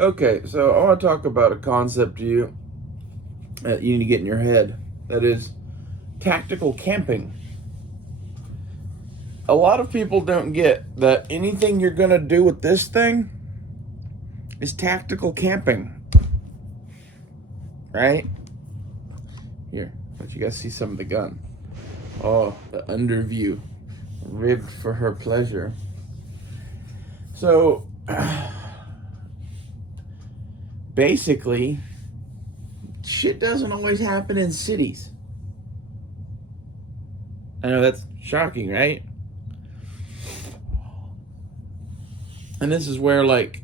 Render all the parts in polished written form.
Okay, so I want to talk about a concept to you that you need to get in your head. That is tactical camping. A lot of people don't get that anything you're going to do with this thing is tactical camping, right? Here, let you guys see some of the gun. Oh, the underview, rigged for her pleasure. So, basically, shit doesn't always happen in cities. I know that's shocking, right? And this is where, like,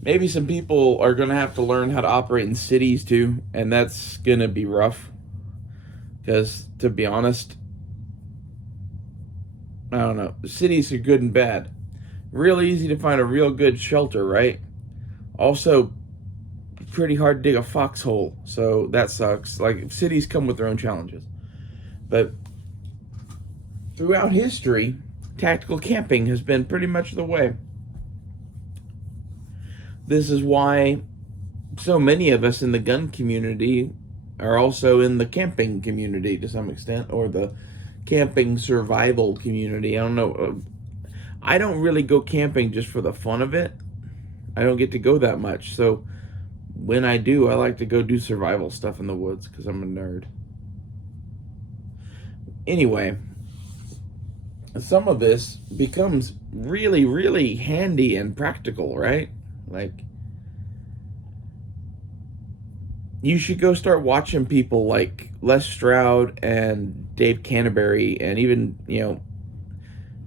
maybe some people are going to have to learn how to operate in cities too, and that's going to be rough. Because, to be honest, I don't know. Cities are good and bad. Real easy to find a real good shelter, right? Also, pretty hard to dig a foxhole, so that sucks. Like, cities come with their own challenges. But throughout history, tactical camping has been pretty much the way. This is why so many of us in the gun community are also in the camping community to some extent, or the camping survival community. I don't know. I don't really go camping just for the fun of it. I don't get to go that much. So when I do, I like to go do survival stuff in the woods because I'm a nerd. Anyway, some of this becomes really, really handy and practical, right? Like, you should go start watching people like Les Stroud and Dave Canterbury and even,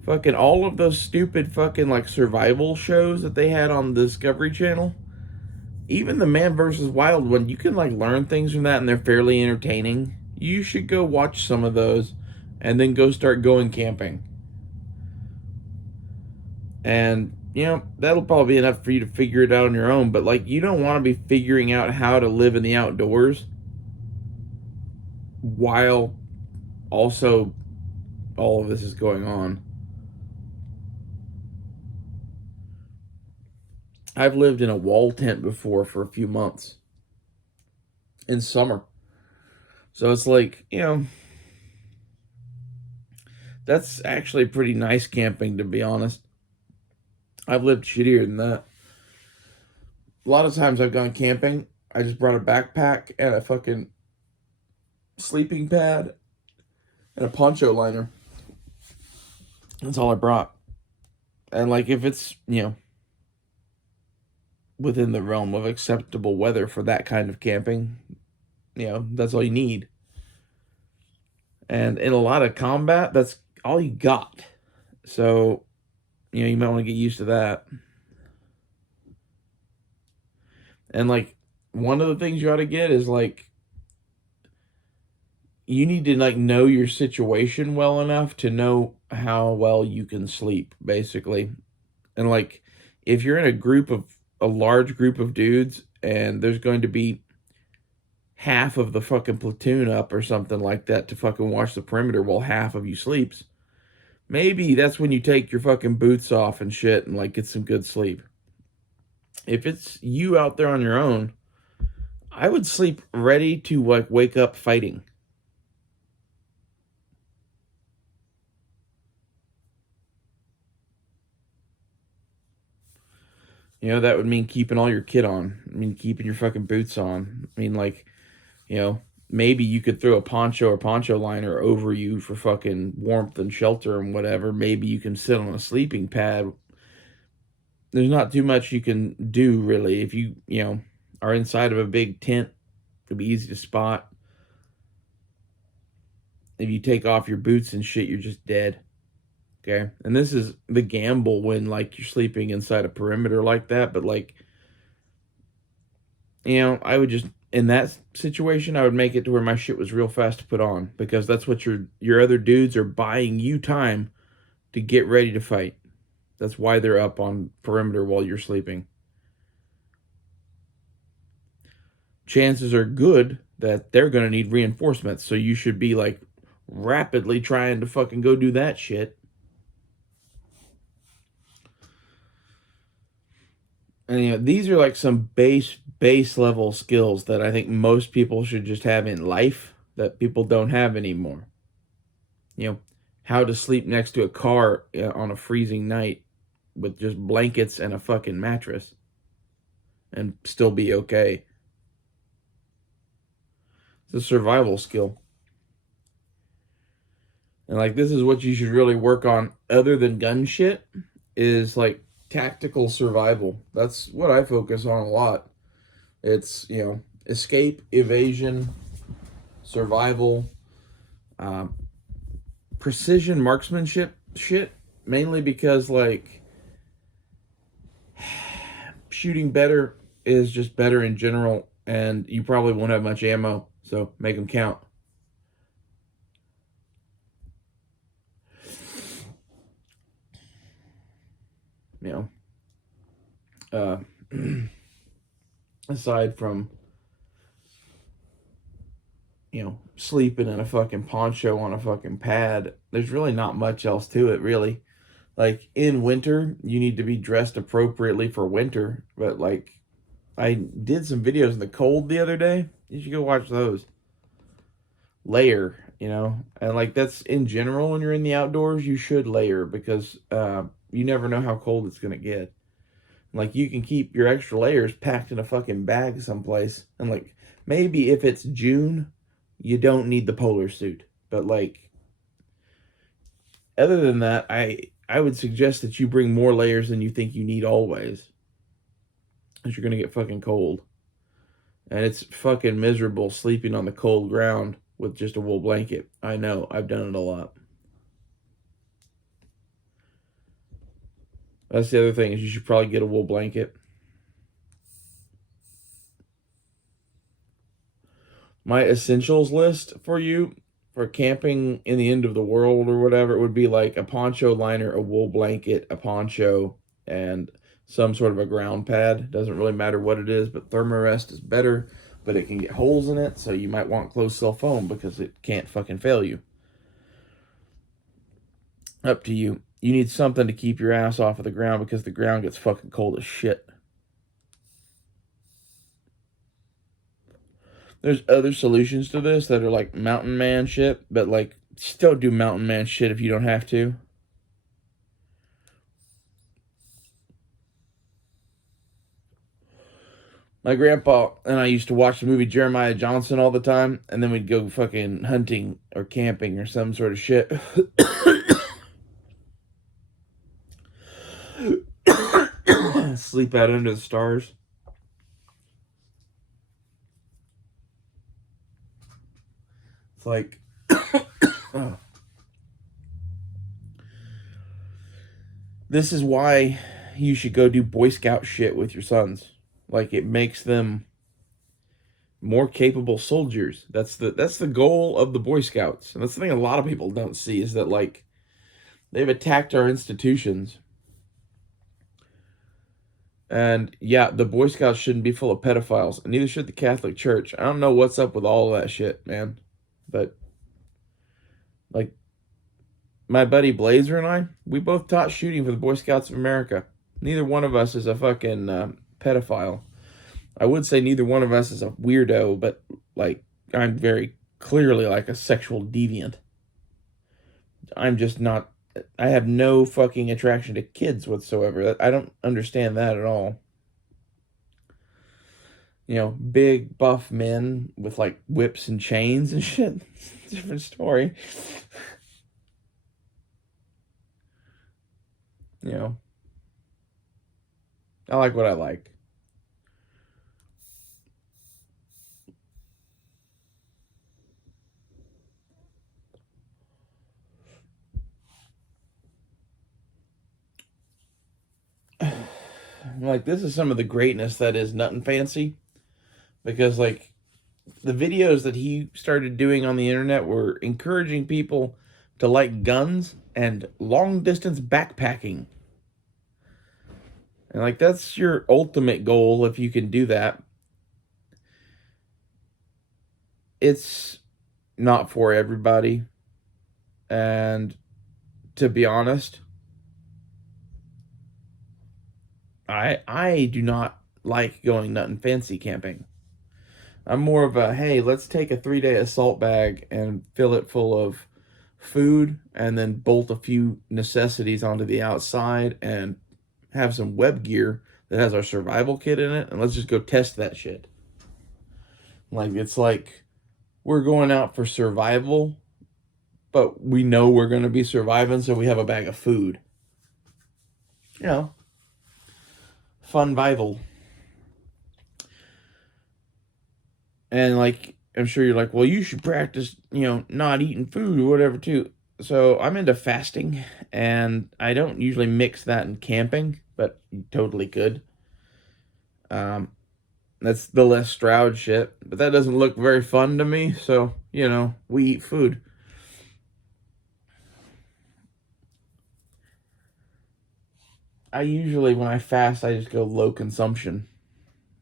fucking all of those stupid fucking like survival shows that they had on the Discovery Channel. Even the Man vs. Wild one, you can like learn things from that and they're fairly entertaining. You should go watch some of those and then go start going camping. And, that'll probably be enough for you to figure it out on your own. But, like, you don't want to be figuring out how to live in the outdoors while also all of this is going on. I've lived in a wall tent before for a few months in summer. So it's like, that's actually pretty nice camping, to be honest. I've lived shittier than that. A lot of times I've gone camping, I just brought a backpack and a fucking sleeping pad and a poncho liner. That's all I brought. And like if it's, within the realm of acceptable weather for that kind of camping, that's all you need. And in a lot of combat, that's all you got. So, you might want to get used to that. And like one of the things you ought to get is like you need to like know your situation well enough to know how well you can sleep, basically. And like if you're in a large group of dudes and there's going to be half of the fucking platoon up or something like that to fucking watch the perimeter while half of you sleeps, maybe that's when you take your fucking boots off and shit and like get some good sleep. If it's you out there on your own, I would sleep ready to like wake up fighting. That would mean keeping all your kit on. I mean, keeping your fucking boots on. I mean, like, maybe you could throw a poncho or poncho liner over you for fucking warmth and shelter and whatever. Maybe you can sit on a sleeping pad. There's not too much you can do, really. If you, are inside of a big tent, it'll be easy to spot. If you take off your boots and shit, you're just dead. Okay? And this is the gamble when, like, you're sleeping inside a perimeter like that. But, like, I would just, in that situation, I would make it to where my shit was real fast to put on. Because that's what your other dudes are buying you time to get ready to fight. That's why they're up on perimeter while you're sleeping. Chances are good that they're going to need reinforcements. So you should be, like, rapidly trying to fucking go do that shit. And these are like some base level skills that I think most people should just have in life that people don't have anymore. How to sleep next to a car on a freezing night with just blankets and a fucking mattress and still be okay. It's a survival skill. And like this is what you should really work on other than gun shit is like tactical survival. That's what I focus on a lot. It's, escape, evasion, survival, uh, precision marksmanship shit, mainly because like shooting better is just better in general, and you probably won't have much ammo, so make them count. You know, aside from sleeping in a fucking poncho on a fucking pad, there's really not much else to it, really. Like in winter, you need to be dressed appropriately for winter, but like I did some videos in the cold the other day. You should go watch those. Layer, and like that's in general when you're in the outdoors, you should layer because you never know how cold it's gonna get. Like you can keep your extra layers packed in a fucking bag someplace, and like maybe if it's June, you don't need the polar suit. But like other than that, I would suggest that you bring more layers than you think you need always, because you're gonna get fucking cold. And it's fucking miserable sleeping on the cold ground with just a wool blanket. I know, I've done it a lot. That's the other thing is you should probably get a wool blanket. My essentials list for you for camping in the end of the world or whatever it would be like a poncho liner, a wool blanket, a poncho, and some sort of a ground pad. Doesn't really matter what it is, but Thermarest is better, but it can get holes in it, so you might want closed cell foam because it can't fucking fail you. Up to you. You need something to keep your ass off of the ground because the ground gets fucking cold as shit. There's other solutions to this that are like mountain man shit, but like just don't do mountain man shit if you don't have to. My grandpa and I used to watch the movie Jeremiah Johnson all the time, and then we'd go fucking hunting or camping or some sort of shit. Sleep out under the stars. It's like, oh. This is why you should go do Boy Scout shit with your sons. Like it makes them more capable soldiers. That's the goal of the Boy Scouts. And that's the thing a lot of people don't see is that like they've attacked our institutions. And yeah, the Boy Scouts shouldn't be full of pedophiles, and neither should the Catholic Church. I don't know what's up with all of that shit, man. But like my buddy Blazer and I, we both taught shooting for the Boy Scouts of America. Neither one of us is a fucking pedophile. I would say neither one of us is a weirdo, but like I'm very clearly like a sexual deviant. I'm just not. I have no fucking attraction to kids whatsoever. I don't understand that at all. Big buff men with like whips and chains and shit. Different story. You know, I like what I like. Like this is some of the greatness that is Nuttin' Fancy, because like the videos that he started doing on the internet were encouraging people to like guns and long distance backpacking. And like that's your ultimate goal if you can do that. It's not for everybody. And to be honest, I do not like going nut and fancy camping. I'm more of a, hey, let's take a 3-day assault bag and fill it full of food and then bolt a few necessities onto the outside and have some web gear that has our survival kit in it, and let's just go test that shit. Like, it's like we're going out for survival, but we know we're going to be surviving, so we have a bag of food. You know, fun vival. And like, I'm sure you're like, well, you should practice, not eating food or whatever too. So I'm into fasting, and I don't usually mix that in camping, but you totally could. Um, that's the Les Stroud shit, but that doesn't look very fun to me. So we eat food. I usually, when I fast, I just go low consumption.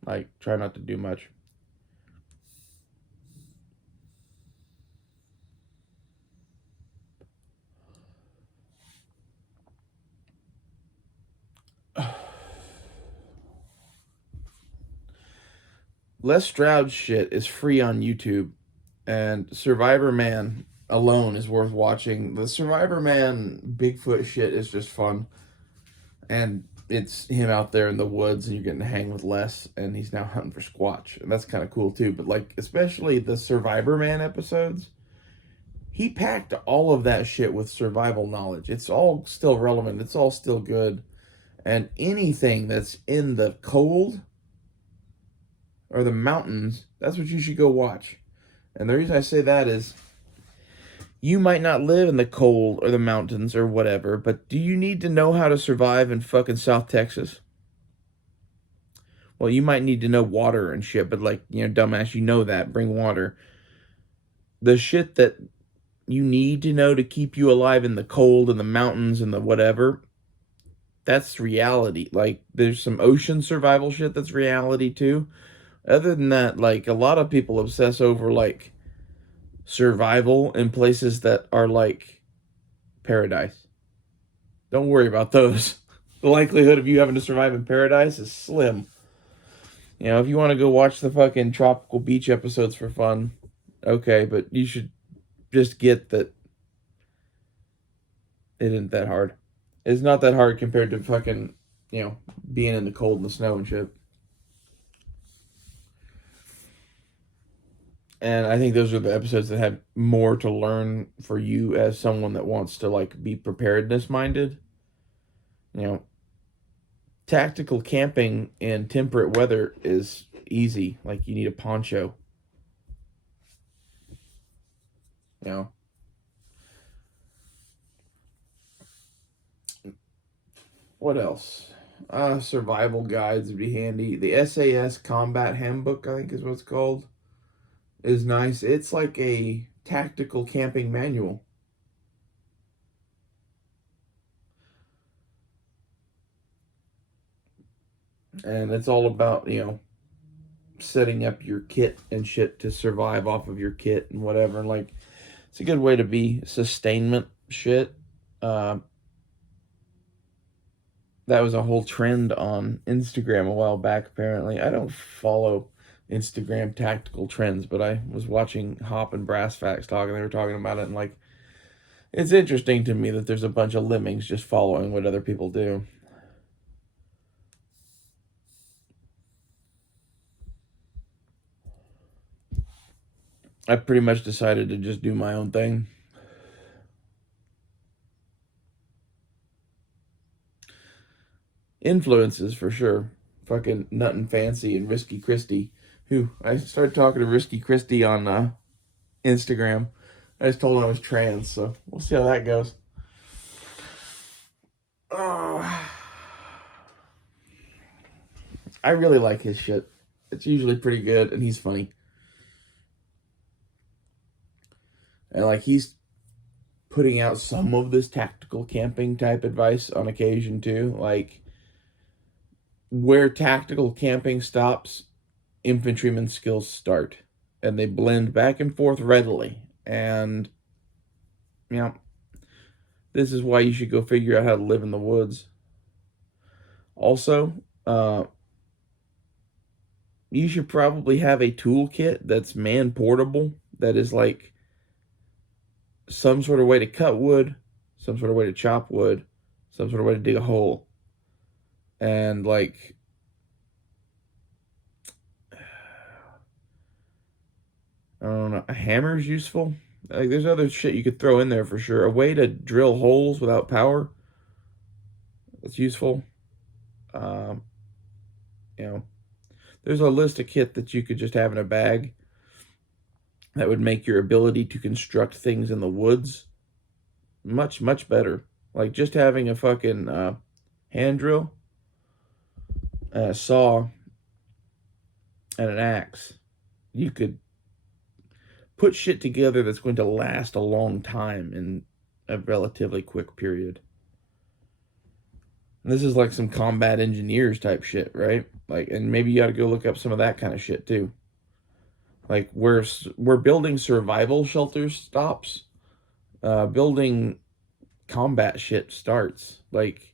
Like, try not to do much. Les Stroud shit is free on YouTube, and Survivor Man alone is worth watching. The Survivor Man Bigfoot shit is just fun, and it's him out there in the woods, and you're getting to hang with Les, and he's now hunting for Squatch, and that's kind of cool too. But like, especially the Survivor Man episodes, he packed all of that shit with survival knowledge. It's all still relevant. It's all still good, and anything that's in the cold or the mountains, that's what you should go watch. And the reason I say that is, you might not live in the cold or the mountains or whatever, but do you need to know how to survive in fucking South Texas? Well, you might need to know water and shit, but like, dumbass, you know that. Bring water. The shit that you need to know to keep you alive in the cold and the mountains and the whatever, that's reality. Like, there's some ocean survival shit that's reality too. Other than that, like, a lot of people obsess over, like, survival in places that are like paradise. Don't worry about those. The likelihood of you having to survive in paradise is slim. If you want to go watch the fucking tropical beach episodes for fun, okay, but you should just get that it isn't that hard. It's not that hard compared to fucking, being in the cold and the snow and shit. And I think those are the episodes that have more to learn for you as someone that wants to like be preparedness minded. Tactical camping in temperate weather is easy. Like, you need a poncho. What else? Survival guides would be handy. The SAS Combat Handbook, I think is what it's called, is nice. It's like a tactical camping manual. And it's all about, setting up your kit and shit to survive off of your kit and whatever. And like, it's a good way to be sustainment shit. That was a whole trend on Instagram a while back, apparently. I don't follow Instagram tactical trends, but I was watching Hop and Brass Facts talk, and they were talking about it, and like, it's interesting to me that there's a bunch of lemmings just following what other people do. I pretty much decided to just do my own thing. Influences for sure. Fucking Nut and Fancy and Risky Christie. Who I started talking to Risky Christie on Instagram. I just told him I was trans, so we'll see how that goes. I really like his shit. It's usually pretty good, and he's funny. And like, he's putting out some of this tactical camping type advice on occasion too. Like, where tactical camping stops, infantryman skills start, and they blend back and forth readily. And this is why you should go figure out how to live in the woods. Also, Uh, you should probably have a toolkit that's man portable, that is like some sort of way to cut wood, some sort of way to chop wood, some sort of way to dig a hole. And like, I don't know, a hammer is useful. Like, there's other shit you could throw in there for sure. A way to drill holes without power, that's useful. Um, you know, there's a list of kit that you could just have in a bag that would make your ability to construct things in the woods much, much better. Like just having a fucking hand drill, a saw, and an axe. You could put shit together that's going to last a long time in a relatively quick period. And this is like some combat engineers type shit, right? Like, and maybe you got to go look up some of that kind of shit too. Like, where building survival shelters stops, building combat shit starts. Like,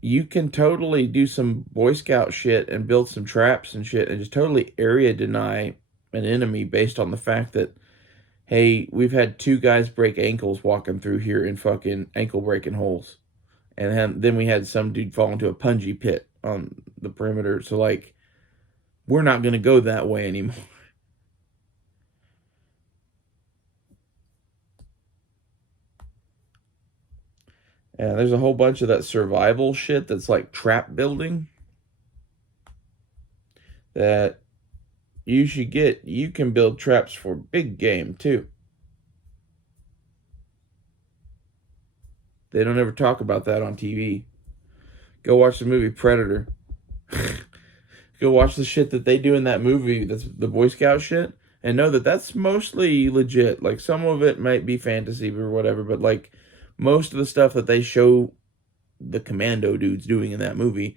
you can totally do some Boy Scout shit and build some traps and shit and just totally area deny an enemy based on the fact that, hey, we've had 2 guys break ankles walking through here in fucking ankle breaking holes. And then we had some dude fall into a punji pit on the perimeter. So, like, we're not going to go that way anymore. And there's a whole bunch of that survival shit that's like trap building that you should get. You can build traps for big game too. They don't ever talk about that on TV. Go watch the movie Predator. Go watch the shit that they do in that movie. That's the Boy Scout shit. And know that that's mostly legit. Like, some of it might be fantasy or whatever, but like most of the stuff that they show the commando dudes doing in that movie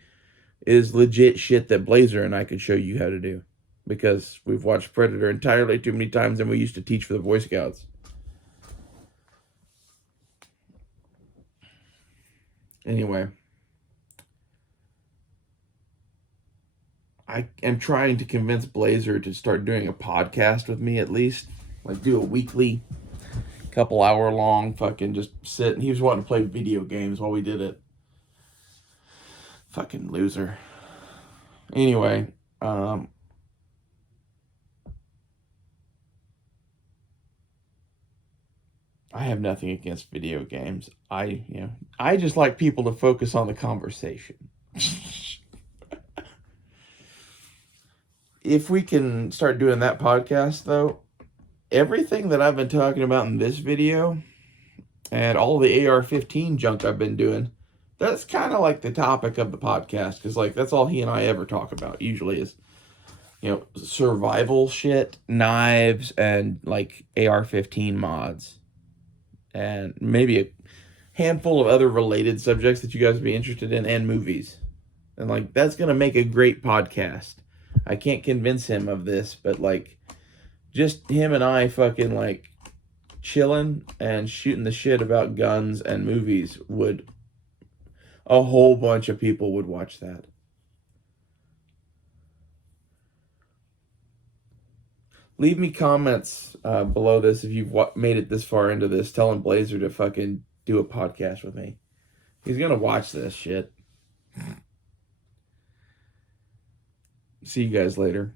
is legit shit that Blazer and I could show you how to do. Because we've watched Predator entirely too many times and we used to teach for the Boy Scouts. Anyway, I am trying to convince Blazer to start doing a podcast with me at least. Like, do a weekly, couple hour long fucking just sit. And he was wanting to play video games while we did it. Fucking loser. Anyway, I have nothing against video games. I just like people to focus on the conversation. If we can start doing that podcast, though, everything that I've been talking about in this video and all the AR-15 junk I've been doing, that's kind of like the topic of the podcast, because like that's all he and I ever talk about usually is, survival shit, knives, and like AR-15 mods, and maybe a handful of other related subjects that you guys would be interested in, and movies. And like, that's gonna make a great podcast. I can't convince him of this, but like, just him and I fucking like chilling and shooting the shit about guns and movies would, a whole bunch of people would watch that. Leave me comments below this if you've made it this far into this, telling Blazer to fucking do a podcast with me. He's gonna watch this shit. See you guys later.